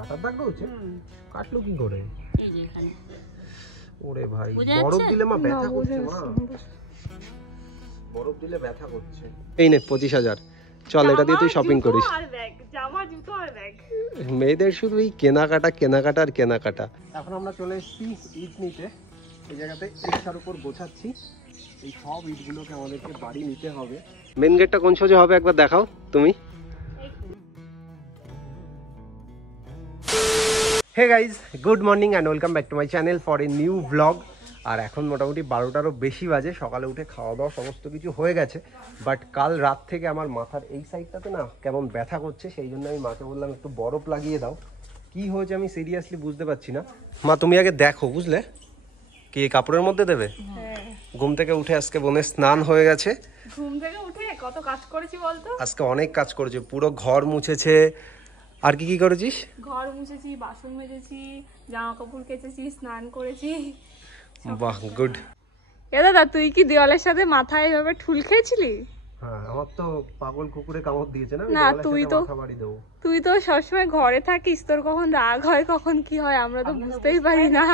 কাটার দাগ রয়েছে? কাটলো কি করে? এই যে এখানে। ওরে ভাই, বরফ দিলে মা ব্যথা করছে মা। বরফ দিলে ব্যথা করছে। এই নে 25,000। চল এটা দিয়ে তুই শপিং করিস। আর ব্যাগ, জামা, জুতো আর ব্যাগ। মেয়েদের শুধু এই কেনাকাটা আর কেনাকাটা। এখন আমরা চলে এসেছি ইট নিতে। এই জায়গাতে ইটটার উপর গোছাচ্ছি। এই সব ইটগুলোকে আমাদেরকে বাড়ি নিতে হবে। মেন গেটটা কোন সোজা হবে একবার দেখাও তুমি। Hey guys, good morning and welcome back to my channel for a new blog. আর এখন মোটামুটি 12টারও বেশি বাজে। সকালে উঠে খাওয়া দাওয়া সমস্ত কিছু হয়ে গেছে, বাট কাল রাত থেকে আমার মাথার এই সাইডটাতে না কেমন ব্যথা করছে। সেই জন্য আমি মাকে বললাম একটু বরফ লাগিয়ে দাও। কি হয়েছে আমি সিরিয়াসলি বুঝতে পারছি না। মা তুমি আগে দেখো, বুঝলে কি কাপড়ের মধ্যে দেবে? ঘুম থেকে উঠে আজকে বোনের স্নান হয়ে গেছে। ঘুম থেকে উঠে কত কাজ করেছি বলতো? আজকে অনেক কাজ করেছে, পুরো ঘর মুছেছে। আর কি কি করেছিস? ঘর মুছেছি, বাসন মেজেছি, জামা কাপড় কেচেছি, স্নান করেছি। বাহ, গুড। এ দাদা, তুই কি দেওয়ালের সাথে মাথায় এভাবে ঠুল খেয়েছিলি? হ্যাঁ, আমার তো পাগল কুকুরে কামড় দিয়েছে না। না, তুই তো সবসময় ঘরে থাকিস, তোর কখন রাগ হয় কখন কি হয় আমরা তো বুঝতেই পারি না।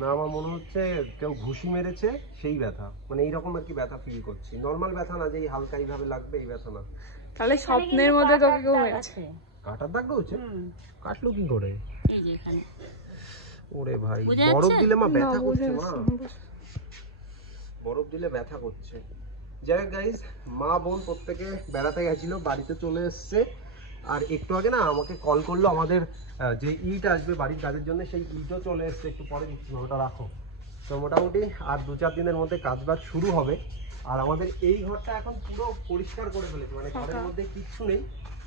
না, আমার মনে হচ্ছে কেউ ঘুষি মেরেছে সেই ব্যথা, মানে এইরকম আর কি ব্যথা ফিল করছি। নর্মাল ব্যথা না যে হালকা এইভাবে লাগবে, এই ব্যথা না। তাহলে স্বপ্নের মধ্যে তোকে কেউ মেরেছে? কাটার দাগ রয়েছে? কাটলো কি করে? এই যে এখানে। ওরে ভাই, বরফ দিলে মা ব্যথা করছে মা। বরফ দিলে ব্যথা করছে। যাই হোক গাইজ, মা বোন প্রত্যেকে বেড়াতে গেছিল, বাড়িতে চলে এসছে। আর একটু আগে না আমাকে কল করলো, আমাদের যে ইট আসবে বাড়ির কাজের জন্য, সেই ইটও চলে এসছে। একটু পরে দিচ্ছি, ওটা রাখো। তো মোটামুটি আর 2-4 দিনের মধ্যে কাজবাজ শুরু হবে। আর আমাদের এই ঘরটা এখন পুরো পরিষ্কার করে ফেলেছে, মানে ঘরের মধ্যে কিচ্ছু নেই।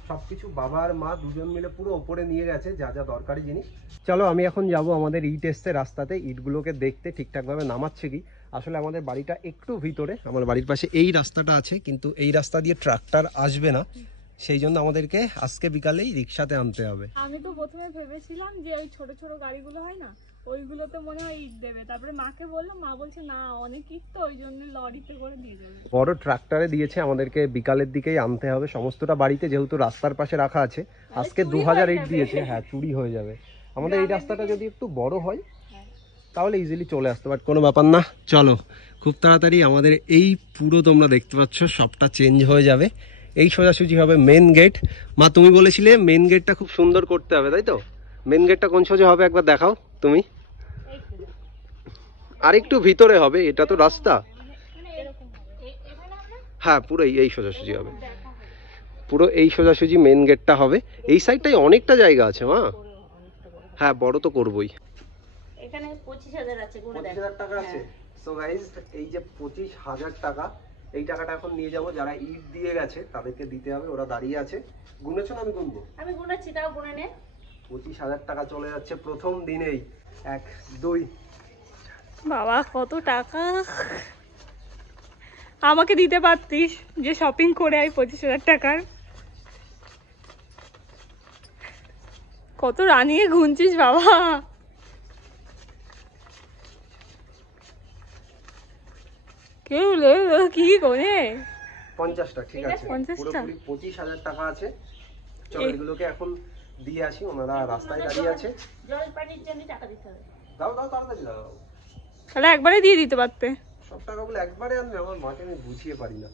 সবকিছু বাবা আর মা দুজন মিলে পুরো ওপরে নিয়ে গেছে, যা যা দরকারি জিনিস। চলো আমি এখন যাব আমাদের ইট এসছে রাস্তাতে, ইটগুলোকে দেখতে ঠিকঠাকভাবে নামাচ্ছে কি। আসলে আমাদের বাড়িটা একটু ভিতরে, আমার বাড়ির পাশে এই রাস্তাটা আছে, কিন্তু এই রাস্তা দিয়ে ট্রাক্টর আসবে না। সেই জন্য আমাদেরকে আজকে বিকালেই রিক্সাতে আনতে হবে। আমি তো প্রথমে ভেবেছিলাম যে ওই ছোট ছোট গাড়িগুলো হয় না, ওইগুলোতে মনে হয় ইট দেবে। তারপরে মাকে বললাম, মা বলছে না, অনেক ইট তো, ওই জন্য লরিতে করে দিয়ে যাবে। বড় ট্রাক্টরে দিয়েছে, আমাদেরকে বিকালের দিকেই আনতে হবে সমস্তটা বাড়িতে, যেহেতু রাস্তার পাশে রাখা আছে। আজকে 2000 ইট দিয়েছে। হ্যাঁ, চুরি হয়ে যাবে। আমাদের এই রাস্তাটা যদি একটু বড় হয় তাহলে ইজিলি চলে আসতে, বাট কোনো ব্যাপার না। চলো খুব তাড়াতাড়ি আমাদের এই পুরো তোমরা দেখতে পাচ্ছ সবটা চেঞ্জ হয়ে যাবে। এই সোজাসুজি হবে মেন গেট। মা তুমি বলেছিলে মেন গেটটা খুব সুন্দর করতে হবে, তাই তো? মেন গেটটা কোন সোজা হবে একবার দেখাও তুমি। আর একটু ভিতরে হবে, এটা তো রাস্তা। হ্যাঁ, পুরো এই সোজাসুজি হবে, পুরো এই সোজাসুজি মেন গেটটা হবে। এই সাইডটাই অনেকটা জায়গা আছে মা। হ্যাঁ, বড় তো করবোই। এখানে 25,000 আছে, গুনে দেখ। 25,000 টাকা আছে। সো গাইস, এই যে 25,000 টাকা, এই টাকাটা এখন নিয়ে যাব। যারা ইট দিয়ে গেছে তাদেরকে দিতে হবে, ওরা দাঁড়িয়ে আছে। গুনেছো না? আমি গুনবো। আমি গুনেছি, তাও গুনে নে। 25,000 টাকা চলে যাচ্ছে প্রথম দিনেই। 1 2। বাবা, কত টাকা! আমাকে দিতে পারতিস, যে শপিং করে আই 25,000 টাকার। কত রানিয়ে গুনছিস বাবা। কেউ কি কোনে 50টা, ঠিক আছে। 50টা? পুরোপুরি 25,000 টাকা আছে। চলো এগুলোকে এখন দিয়ে আসি, ওনারা রাস্তায় দাঁড়িয়ে আছে। জল পানির জন্য টাকা দিতে হবে। দাও দাও, তাড়াতাড়ি দাও। তাহলে একবারে দিয়ে দিতে পারতে। সব টাকাগুলো একবারে আনবে? আমার মাকে আমি বুঝিয়ে পারি না।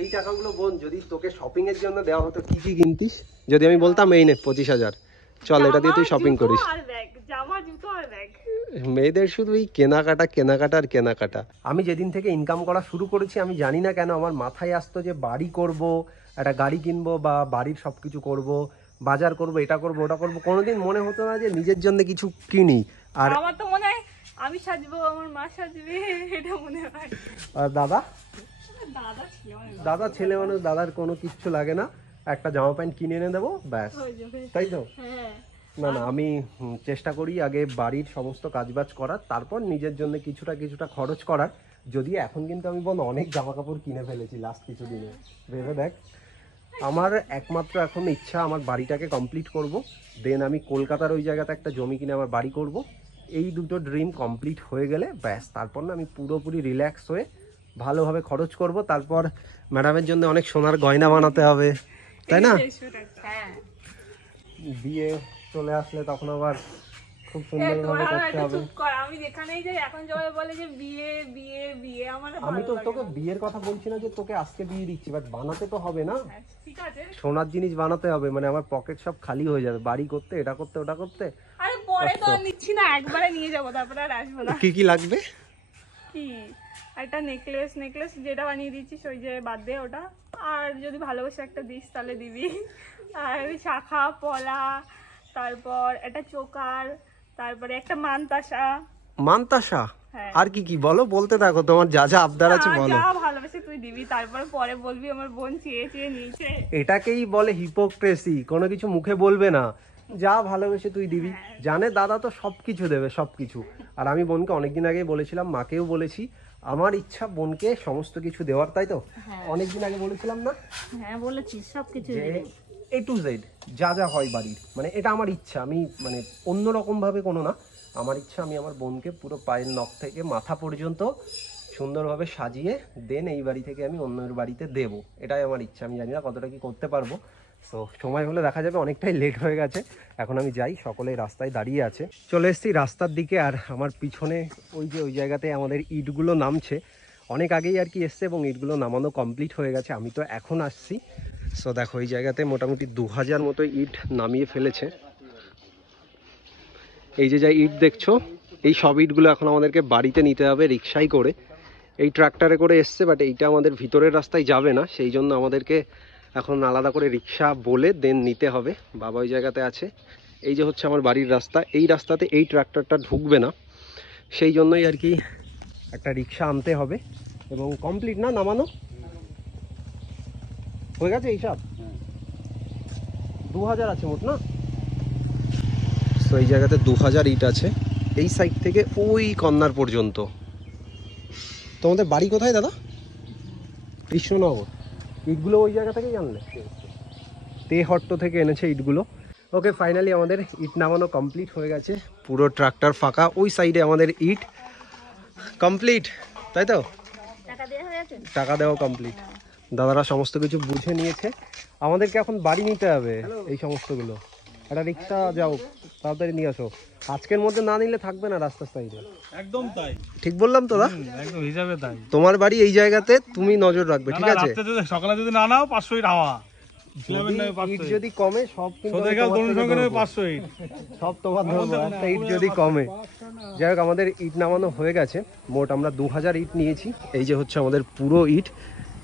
এই টাকাগুলো বোন, যদি তোকে শপিং এর জন্য দেওয়া হতো কি কি কিনতিস? যদি আমি বলতাম এই নে 25,000, চল এটা দিয়ে তুই শপিং করিস। জামা, জুতো আর ব্যাগ। মেয়েদের শুধু এই কেনাকাটা আর কেনাকাটা। আমি যেদিন থেকে ইনকাম করা শুরু করেছি, আমি জানি না কেন আমার মাথায় আসতো যে বাড়ি করব, একটা গাড়ি কিনবো, বা বাড়ির সবকিছু করব, বাজার করব, এটা করব ওটা করব। কোনোদিন মনে হতো না যে নিজের জন্য কিছু কিনি। আর আমার তো মনে হয় আমি সাজবো, আমার মা সাজবে, এটা মনে হয়। আর দাদা দাদা ছেলে মানুষ, দাদার কোনো কিচ্ছু লাগে না। একটা জামা প্যান্ট কিনে এনে দেবো, ব্যাস, তাই তো? না না, আমি চেষ্টা করি আগে বাড়ির সমস্ত কাজবাজ করার, তারপর নিজের জন্য কিছুটা খরচ করার। যদিও এখন কিন্তু আমি অনেক জামা কাপড় কিনে ফেলেছি লাস্ট কিছুদিনে। ভেবে দেখ, আমার একমাত্র এখন ইচ্ছা আমার বাড়িটাকে কমপ্লিট করব, দেন আমি কলকাতার ওই জায়গাতে একটা জমি কিনে আমার বাড়ি করব। এই দুটো ড্রিম কমপ্লিট হয়ে গেলে ব্যাস, তারপর না আমি পুরোপুরি রিল্যাক্স হয়ে ভালোভাবে খরচ করব। তারপর ম্যাডামের জন্য অনেক সোনার গয়না বানাতে হবে, তাই না? বিয়ে চলে আসলে তখন আবার খুব এ, সুন্দর তোরা ভাবে একটু করতে হবে। চুপ কর, আমি যেখানেই যাই এখন সবাই বলে যে বিয়ে বিয়ে বিয়ে, আমার আর আমি ভালো তো লাগে তোকে না। বিয়ের কথা বলছি না যে তোকে আজকে বিয়ে দিচ্ছি, বাট বানাতে তো হবে না, হ্যাঁ, ঠিক আছে। সোনার জিনিস বানাতে হবে, মানে আমার পকেট সব খালি হয়ে যাবে বাড়ি করতে, এটা করতে ওটা করতে। আরে পরে তো কষ্ট। আর নিচ্ছি না, একবারে নিয়ে যাবো, তারপরে আর আসবো না। কি কি লাগবে? কি একটা নেকলেস, নেকলেস যেটা বানিয়ে দিচ্ছিস ওই যে বাদ দে ওটা, আর যদি ভালোবাসে একটা দিস তাহলে দিবি, আর শাখা পলা, তারপর একটা চোকার, তারপরে একটা মানতাসা। মানতাসা? হ্যাঁ। আর কি কি বলো, বলতে থাকো, তোমার যা যা আবদার আছে না, বলো। যা ভালোবাসে তুই দিবি, তারপরে পরে বলবি আমার বোন চেয়ে চেয়ে নিয়েছে। এটাকেই বলে হিপোক্রেসি, কোনো কিছু মুখে বলবে না, যা ভালোবেসে তুই দিবি। জানে দাদা তো সবকিছু দেবে, সবকিছু। আর আমি বোনকে অনেকদিন আগেই বলেছিলাম, মাকেও বলেছি, আমার ইচ্ছা বোনকে সমস্ত কিছু দেওয়ার, তাই তো? অনেকদিন আগে বলেছিলাম না হ্যাঁ বলেছিস, সবকিছু যে A to Z যা যা হয় বাড়ির, মানে এটা আমার ইচ্ছা, আমি মানে অন্যরকম ভাবে কোনো না, আমার ইচ্ছা আমি আমার বোনকে পুরো পায়ের নখ থেকে মাথা পর্যন্ত সুন্দরভাবে সাজিয়ে দেন এই বাড়ি থেকে আমি অন্যের বাড়িতে দেব, এটাই আমার ইচ্ছা। আমি জানি না কতটা কি করতে পারবো, তো সময় হলে দেখা যাবে। অনেকটাই লেট হয়ে গেছে, এখন আমি যাই, সকলেই রাস্তায় দাঁড়িয়ে আছে। চলে এসেছি রাস্তার দিকে, আর আমার পিছনে ওই যে ওই জায়গাতে আমাদের ইটগুলো নামছে, অনেক আগেই আর কি এসছে, এবং ইটগুলো নামানো কমপ্লিট হয়ে গেছে, আমি তো এখন আসছি। সো দেখো এই জায়গাতে মোটামুটি 2000 মতো ইট নামিয়ে ফেলেছে। এই যে যা ইট দেখছো, এই সব ইটগুলো এখন আমাদেরকে বাড়িতে নিতে হবে রিক্সায় করে, এই ট্রাক্টরে করে এসছে, বাট এইটা আমাদের ভিতরের রাস্তায় যাবে না, সেই জন্য আমাদেরকে এখন আলাদা করে রিক্সা বলে দেন নিতে হবে। বাবা ওই জায়গাতে আছে। এই যে হচ্ছে আমার বাড়ির রাস্তা, এই রাস্তাতে এই ট্রাক্টরটা ঢুকবে না, সেই জন্যই আর কি একটা রিক্সা আনতে হবে। এবং কমপ্লিট না নামানো হয়ে গেছে এইসব, 2000 আছে মোট না? তো এই জায়গাতে 2000 ইট আছে, এই সাইড থেকে ওই কর্নার পর্যন্ত। তোমাদের বাড়ি কোথায় দাদা? কৃষ্ণনগর। ইটগুলো ওই জায়গা থেকেই আনলে? তেহট্ট থেকে এনেছে ইটগুলো। ওকে, ফাইনালি আমাদের ইট নামানো কমপ্লিট হয়ে গেছে, পুরো ট্রাক্টর ফাঁকা, ওই সাইডে আমাদের ইট কমপ্লিট, তাই তো? টাকা দেওয়া কমপ্লিট, দাদারা সমস্ত কিছু বুঝে নিয়েছে। আমাদেরকে এখন বাড়ি নিতে হবে এই সমস্তগুলো, একটা রিক্সা যাও তাড়াতাড়ি নিয়ে আসো, আজকের মধ্যে না নিলে থাকবে না রাস্তার সাইডে। একদম তাই, ঠিক বললাম তো দা? একদম হিসাবে তাই। তোমার বাড়ি এই জায়গাতে, তুমি নজর রাখবে, ঠিক আছে? সকালে যদি না নাও 500 ইট হাওয়া, ইট যদি কমে সব কিন্তু সব তোমার ধরবো, একটা ইট যদি কমে। যাই হোক, আমাদের ইট নামানো হয়ে গেছে, মোট আমরা 2000 ইট নিয়েছি। এই যে হচ্ছে আমাদের পুরো ইট,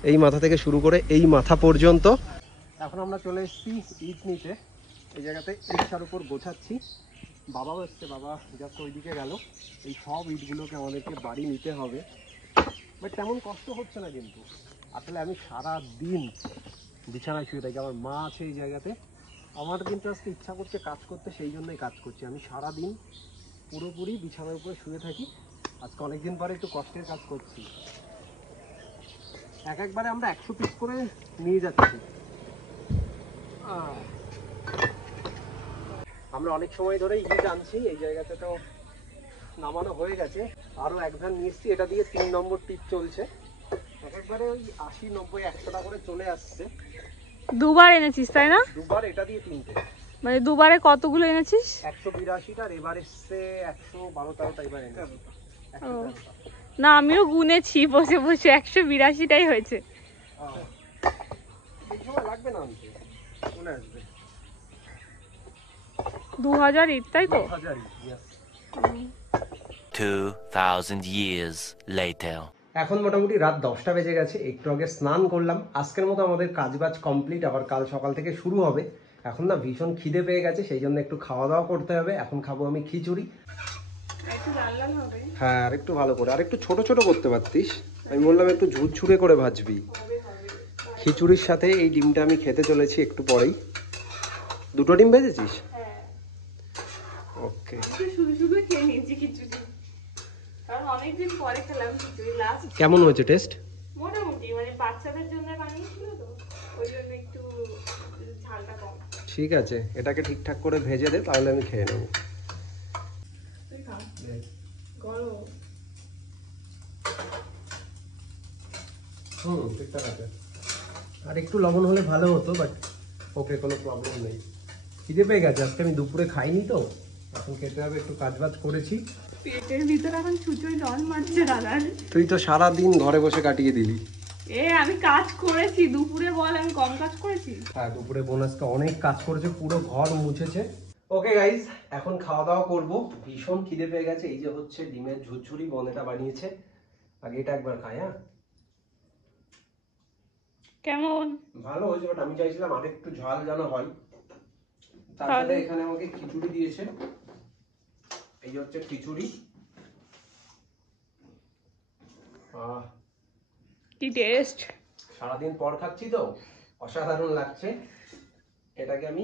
এই মাথা থেকে শুরু করে এই মাথা পর্যন্ত। এখন আমরা চলে এসেছি ইট নিতে, এই জায়গাতে রিক্সার উপর গোছাচ্ছি। বাবাও এসছে, বাবা জাস্ট ওইদিকে গেল। এই সব ইটগুলোকে আমাদেরকে বাড়ি নিতে হবে, বাট তেমন কষ্ট হচ্ছে না কিন্তু। আসলে আমি সারা দিন বিছানায় শুয়ে থাকি, আমার মা আছে এই জায়গাতে, আমার কিন্তু আজকে ইচ্ছা করছে কাজ করতে, সেই জন্যই কাজ করছি। আমি সারা দিন পুরোপুরি বিছানার উপরে শুয়ে থাকি, আজকে অনেকদিন পরে একটু কষ্টের কাজ করছি। একবারে আমরা 100 পিস করে নিয়ে যাচ্ছি। আমরা অনেক সময় ধরে ইট আনছি, এই জায়গাতে তো নামানো হয়ে গেছে, আরো এক ভ্যান নিয়ে এসছি, এটা দিয়ে 3 নম্বর টিপ চলছে। একবারে ওই 80, 90, 100টা করে চলে আসছে। দুবার এনেছিস তাই না? দুবার, এটা দিয়ে 3টে, মানে দুবারে কতগুলো এনেছিস? 182টা, আর এবার এসছে 112-13টা এবার এনেছি। না, আমিও গুনেছি বসে বসে, 182টাই হয়েছে। এই সময় লাগবে না আনতে, চলে আসবে। 2000 ইট তাই তো? 2000, yes। 2000 years later. এখন মোটামুটি রাত 10টা বেজে গেছে, একটু আগে স্নান করলাম। আজকের মতো আমাদের কাজবাজ কমপ্লিট, আবার কাল সকাল থেকে শুরু হবে। এখন না ভীষণ খিদে পেয়ে গেছে, সেই জন্য একটু খাওয়া দাওয়া করতে হবে। এখন খাবো আমি খিচুড়ি। হ্যাঁ, আর একটু ভালো করে, আর একটু ছোট ছোট করতে পারতিস, আমি বললাম একটু ঝুরঝুরে করে ভাজবি। খিচুড়ির সাথে এই ডিমটা আমি খেতে চলেছি একটু পরেই। 2টো ডিম ভেজেছিস? ওকে। কেমন হয়েছে টেস্ট? মোটামুটি, মানে বাচ্চাদের জন্য বানিয়েছিল তো, ওই জন্য একটু ঝালটা কম। ঠিক আছে, এটাকে ঠিকঠাক করে ভেজে দে, তাহলে আমি খেয়ে নেবো। ঠিকঠাক আছে, আর একটু লবণ হলে ভালো হতো, বাট ওকে, কোনো প্রবলেম নেই। খিদে পেয়ে গেছে, আজকে আমি দুপুরে খাইনি তো, এখন খেতে হবে, একটু কাজ বাজ করেছি। পেটের ভিতরে এখন ছুঁচোই জল মারছে দাদার। তুই তো সারাদিন ঘরে বসে কাটিয়ে দিলি। আমি কাজ করেছি দুপুরে, বল আমি কম কাজ করেছি? হ্যাঁ, দুপুরে বোনাসকে অনেক কাজ করেছে, পুরো ঘর মুছেছে। ওকে গাইজ, এখন খাওয়া দাওয়া করবো, ভীষণ খিদে পেয়ে গেছে। এই যে হচ্ছে ডিমের ঝুরঝুরি বোন এটা বানিয়েছে, আগে এটা একবার খাই। হ্যাঁ, কেমন? ভালো হয়েছে, বাট আমি চাইছিলাম আর একটু ঝাল যেন হয়। তার তাহলে? সাথে এখানে আমাকে খিচুড়ি দিয়েছে, এই যে হচ্ছে খিচুড়ি। কি টেস্ট! সারাদিন পর খাচ্ছি তো, অসাধারণ লাগছে। এটাকে আমি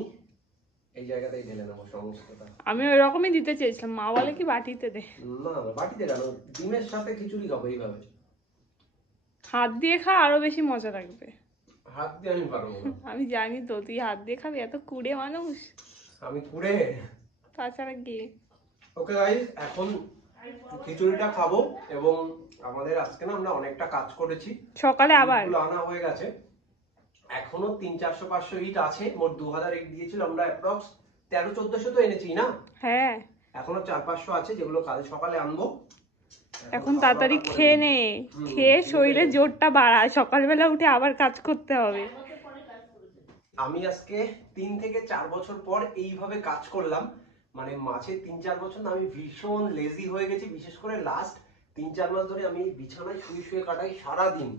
এই জায়গাতেই ঢেলে নেবো সমস্তটা। আমি ওই রকমই দিতে চেয়েছিলাম, মা বলে কি বাটিতে দে। না বাটিতে কেন, ডিমের সাথে খিচুড়ি খাবো এইভাবে। হাত দিয়ে খা, আরো বেশি মজা লাগবে। হাত দিয়ে আমি পারবো না। আমি জানি তো তুই হাত দিয়ে খাবি, এত কুড়ে মানুষ। আমি কুড়ে। তাছাড়া কি? ওকে গাইস, এখন খিচুড়িটা খাবো, এবং আমাদের আজকে না আমরা অনেকটা কাজ করেছি, সকালে আবার ইটগুলো আনা হয়ে গেছে। এখনো 300-400-500 ইট আছে, মোট 2000 ইট দিয়েছিল আমরা, অ্যাপ্রক্স 1300-1400 তো এনেছি না। হ্যাঁ, এখনো 400-500 আছে, যেগুলো কাল সকালে আনবো। এখন তাড়াতাড়ি খেয়ে নে, খেয়ে শরীরে জোরটা বাড়া, সকালবেলা উঠে আবার কাজ করতে হবে। আমি আজকে 3 থেকে 4 বছর পর এইভাবে কাজ করলাম, মানে মাঝে 3-4 বছর না আমি ভীষণ লেজি হয়ে গেছি, বিশেষ করে লাস্ট 3-4 মাস ধরে আমি বিছানায় শুয়ে শুয়ে কাটাই সারা দিন।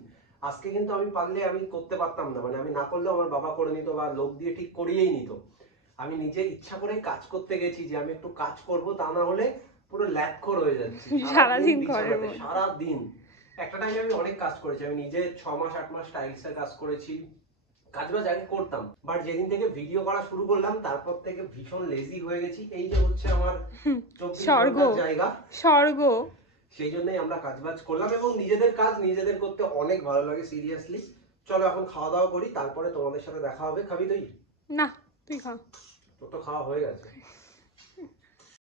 আজকে কিন্তু আমি পারলে আমি করতে পারতাম না, মানে আমি না করলেও আমার বাবা করে নিত বা লোক দিয়ে ঠিক করিয়েই নিত। আমি নিজে ইচ্ছা করে কাজ করতে গেছি যে আমি একটু কাজ করব, তা না হলে পুরো ল্যাটখোর হয়ে যাচ্ছে সারাদিন করে বিছানাতে, সারাদিন। একটা টাইমে আমি অনেক কাজ করেছি, আমি নিজে 6 মাস 8 মাস টাইলসের কাজ করেছি, কাজ বাজ আগে করতাম। বাট যেদিন থেকে ভিডিও করা শুরু করলাম তারপর থেকে ভীষণ লেজি হয়ে গেছি। এই যে হচ্ছে আমার 24 স্বর্গ। ঘন্টার জায়গা, স্বর্গ। সেই জন্যই আমরা কাজ বাজ করলাম, এবং নিজেদের কাজ নিজেদের করতে অনেক ভালো লাগে সিরিয়াসলি। চলো এখন খাওয়া দাওয়া করি, তারপরে তোমাদের সাথে দেখা হবে। খাবি তুই? না, তুই খা। তোর তো খাওয়া হয়ে গেছে।